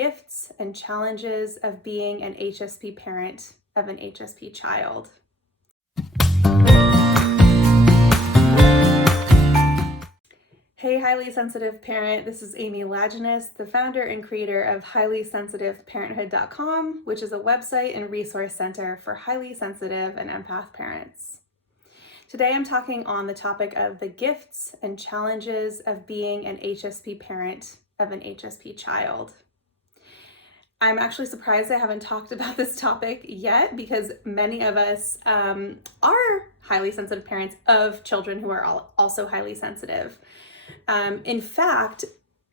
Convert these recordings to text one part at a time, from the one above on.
gifts and challenges of being an HSP parent of an HSP child. Hey, highly sensitive parent. This is Amy Lajeunesse, the founder and creator of highlysensitiveparenthood.com, which is a website and resource center for highly sensitive and empath parents. Today, I'm talking on the topic of the gifts and challenges of being an HSP parent of an HSP child. I'm actually surprised I haven't talked about this topic yet because many of us are highly sensitive parents of children who are also highly sensitive. In fact,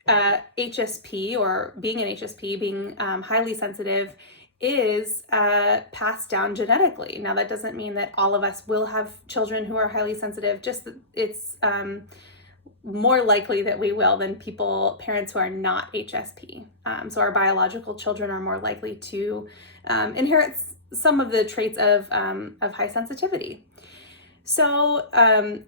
HSP, or being an HSP, being highly sensitive, is passed down genetically. Now, that doesn't mean that all of us will have children who are highly sensitive, just that it's more likely that we will than parents who are not HSP. So our biological children are more likely to inherit some of the traits of high sensitivity. So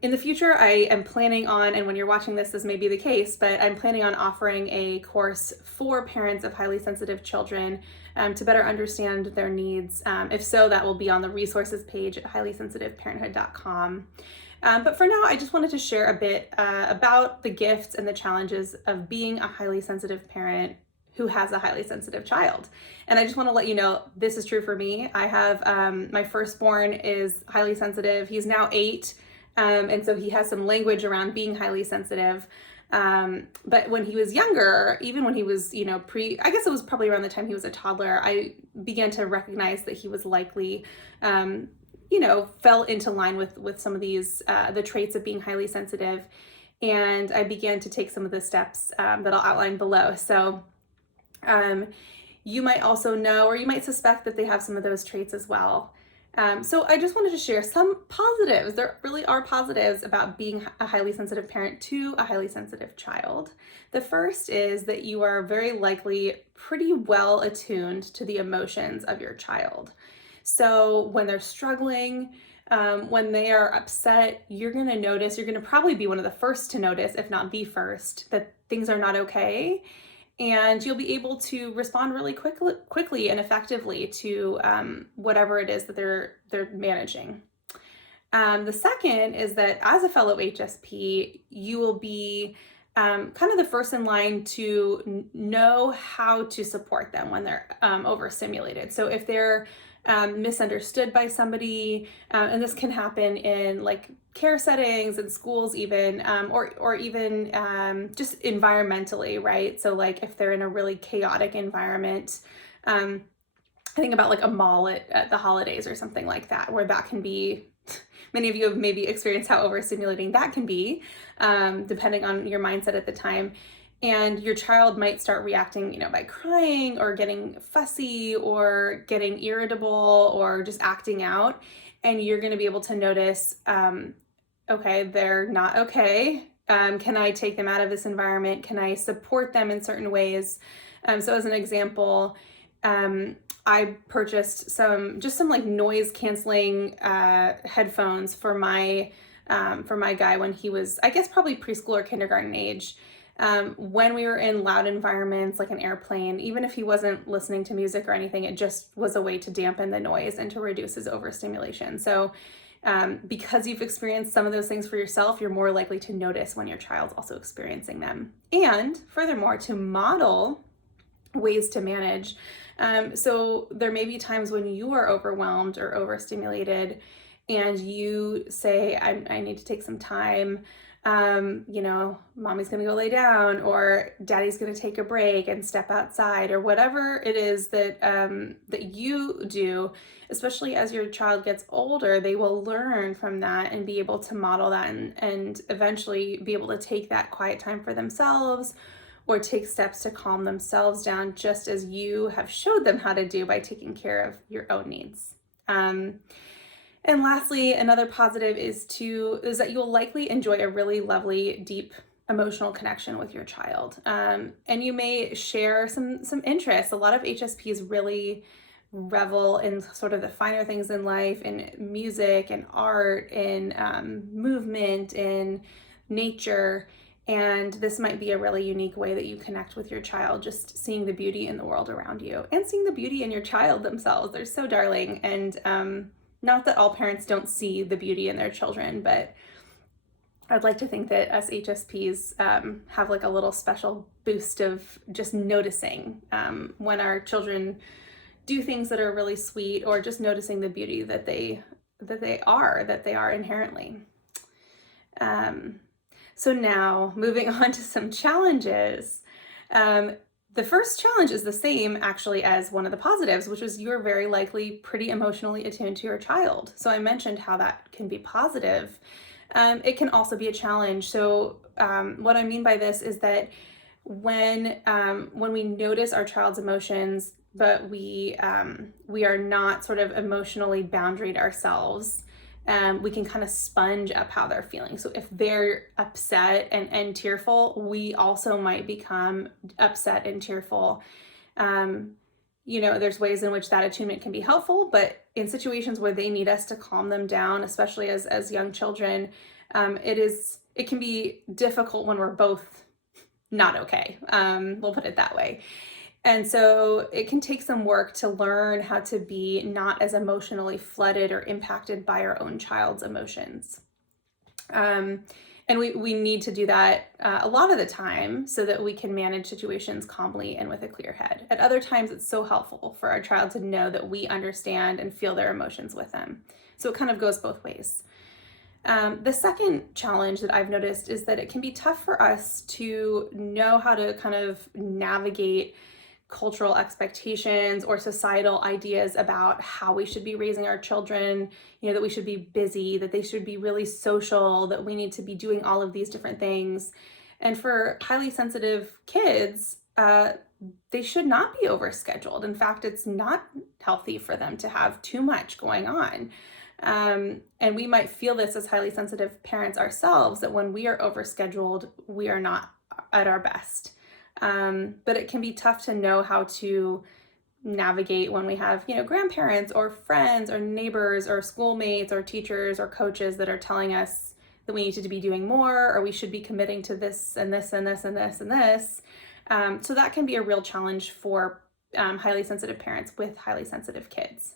in the future, I am planning on, and when you're watching this may be the case, but I'm planning on offering a course for parents of highly sensitive children to better understand their needs. If so, that will be on the resources page at highlysensitiveparenthood.com. But for now, I just wanted to share a bit about the gifts and the challenges of being a highly sensitive parent who has a highly sensitive child. And I just want to let you know, this is true for me. I have, my firstborn is highly sensitive. He's now 8. And so he has some language around being highly sensitive. But when he was younger, even when he was, I guess it was probably around the time he was a toddler, I began to recognize that he was likely, fell into line with some of these, the traits of being highly sensitive. And I began to take some of the steps that I'll outline below. So you might also know, or you might suspect that they have some of those traits as well. So I just wanted to share some positives. There really are positives about being a highly sensitive parent to a highly sensitive child. The first is that you are very likely pretty well attuned to the emotions of your child. So when they're struggling, when they are upset, you're going to probably be one of the first to notice, if not the first, that things are not okay. And you'll be able to respond really quickly and effectively to whatever it is that they're managing. The second is that as a fellow HSP, you will be kind of the first in line to know how to support them when they're overstimulated. So if they're misunderstood by somebody, and this can happen in like care settings and schools even, or even just environmentally, right? So like if they're in a really chaotic environment, I think about like a mall at the holidays or something like that, where that can be, many of you have maybe experienced how overstimulating that can be, depending on your mindset at the time. And your child might start reacting, by crying or getting fussy or getting irritable or just acting out. And you're going to be able to notice, okay, they're not okay. Can I take them out of this environment? Can I support them in certain ways? So as an example, I purchased some like noise canceling headphones for my guy when he was, I guess, probably preschool or kindergarten age. When we were in loud environments like an airplane, even if he wasn't listening to music or anything, it just was a way to dampen the noise and to reduce his overstimulation. So because you've experienced some of those things for yourself, you're more likely to notice when your child's also experiencing them. And furthermore, to model ways to manage. So there may be times when you are overwhelmed or overstimulated and you say, I need to take some time. Mommy's going to go lay down, or daddy's going to take a break and step outside, or whatever it is that you do. Especially as your child gets older, they will learn from that and be able to model that and eventually be able to take that quiet time for themselves or take steps to calm themselves down, just as you have showed them how to do by taking care of your own needs. And lastly, another positive is that you'll likely enjoy a really lovely, deep emotional connection with your child. And you may share some interests. A lot of HSPs really revel in sort of the finer things in life, in music and art, in movement, in nature. And this might be a really unique way that you connect with your child, just seeing the beauty in the world around you and seeing the beauty in your child themselves. They're so darling. And not that all parents don't see the beauty in their children, but I'd like to think that us HSPs have like a little special boost of just noticing when our children do things that are really sweet, or just noticing the beauty that they are inherently. So now moving on to some challenges. The first challenge is the same actually as one of the positives, which is you're very likely pretty emotionally attuned to your child. So I mentioned how that can be positive. It can also be a challenge. So what I mean by this is that when we notice our child's emotions, but we are not sort of emotionally boundaried ourselves, we can kind of sponge up how they're feeling. So if they're upset and tearful, we also might become upset and tearful. There's ways in which that attunement can be helpful, but in situations where they need us to calm them down, especially as young children, it can be difficult when we're both not okay. We'll put it that way. And so it can take some work to learn how to be not as emotionally flooded or impacted by our own child's emotions. And we need to do that a lot of the time so that we can manage situations calmly and with a clear head. At other times, it's so helpful for our child to know that we understand and feel their emotions with them. So it kind of goes both ways. The second challenge that I've noticed is that it can be tough for us to know how to kind of navigate cultural expectations or societal ideas about how we should be raising our children, that we should be busy, that they should be really social, that we need to be doing all of these different things. And for highly sensitive kids, they should not be overscheduled. In fact, it's not healthy for them to have too much going on. And we might feel this as highly sensitive parents ourselves, that when we are overscheduled, we are not at our best. But it can be tough to know how to navigate when we have, grandparents or friends or neighbors or schoolmates or teachers or coaches that are telling us that we need to be doing more, or we should be committing to this and this and this and this and this. So that can be a real challenge for highly sensitive parents with highly sensitive kids.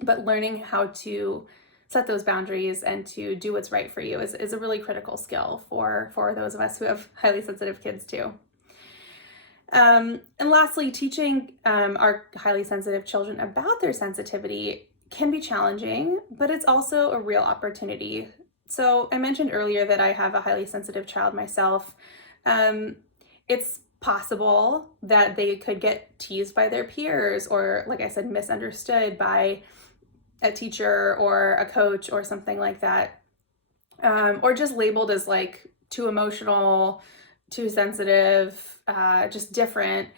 But learning how to set those boundaries and to do what's right for you is a really critical skill for those of us who have highly sensitive kids too. And lastly, teaching our highly sensitive children about their sensitivity can be challenging, but it's also a real opportunity. So I mentioned earlier that I have a highly sensitive child myself. It's possible that they could get teased by their peers, or, like I said, misunderstood by a teacher or a coach or something like that, or just labeled as like too emotional, too sensitive, just different.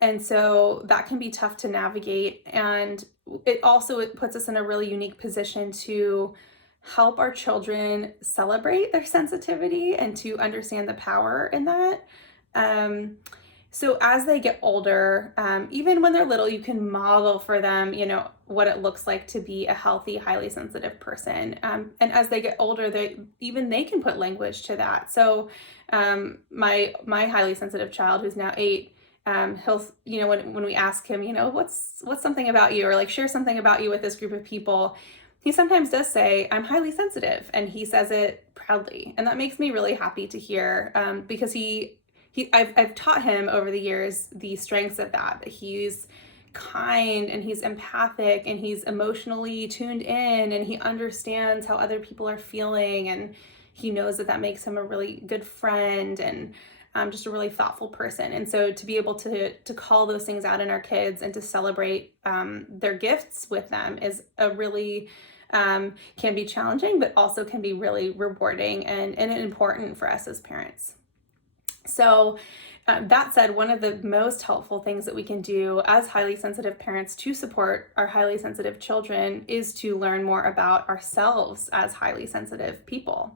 And so that can be tough to navigate. And it puts us in a really unique position to help our children celebrate their sensitivity and to understand the power in that. So as they get older, even when they're little, you can model for them, what it looks like to be a healthy, highly sensitive person. And as they get older, they can put language to that. So my highly sensitive child, who's now 8, he'll, when we ask him, what's something about you, or like share something about you with this group of people, he sometimes does say, I'm highly sensitive, and he says it proudly. And that makes me really happy to hear, because I've taught him over the years the strengths of that he's kind and he's empathic and he's emotionally tuned in and he understands how other people are feeling, and he knows that makes him a really good friend and just a really thoughtful person. And so to be able to call those things out in our kids and to celebrate their gifts with them is a really can be challenging, but also can be really rewarding and important for us as parents. So that said, one of the most helpful things that we can do as highly sensitive parents to support our highly sensitive children is to learn more about ourselves as highly sensitive people.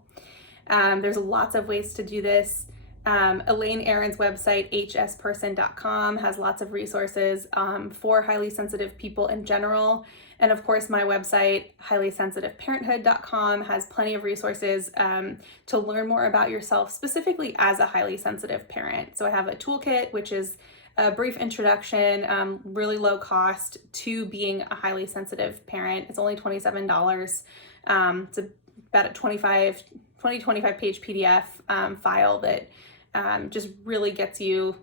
There's lots of ways to do this. Elaine Aaron's website, hsperson.com, has lots of resources for highly sensitive people in general. And of course, my website, highlysensitiveparenthood.com, has plenty of resources to learn more about yourself, specifically as a highly sensitive parent. So I have a toolkit, which is a brief introduction, really low cost to being a highly sensitive parent. It's only $27. It's about a 25 page PDF file that just really gets you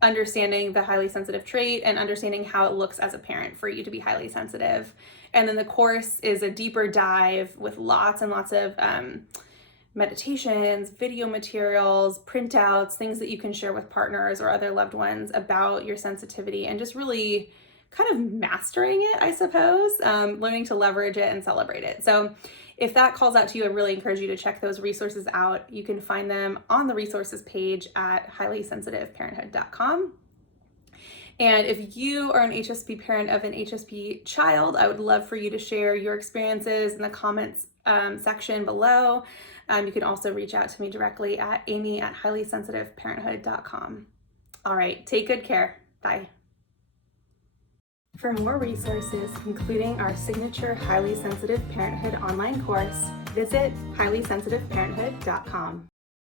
understanding the highly sensitive trait and understanding how it looks as a parent for you to be highly sensitive. And then the course is a deeper dive with lots and lots of meditations, video materials, printouts, things that you can share with partners or other loved ones about your sensitivity, and just really kind of mastering it, I suppose, learning to leverage it and celebrate it. So if that calls out to you, I really encourage you to check those resources out. You can find them on the resources page at highlysensitiveparenthood.com. And if you are an HSP parent of an HSP child, I would love for you to share your experiences in the comments section below. You can also reach out to me directly at amy@highlysensitiveparenthood.com. All right, take good care. Bye. For more resources, including our signature Highly Sensitive Parenthood online course, visit highlysensitiveparenthood.com.